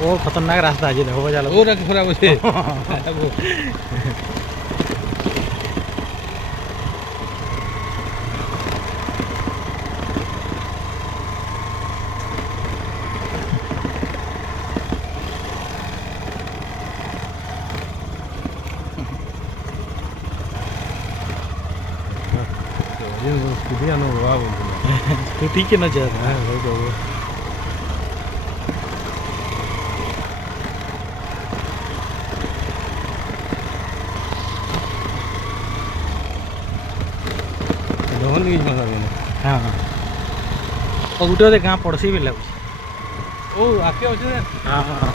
वो खतरनाक रास्ता है जी, देखो चलो वो रख खराब मुझे स्कूटी के न जाता है हाँ हाँ और गोटे गाँ पड़ोसी भी लगुच ओ आके अच्छे हाँ हाँ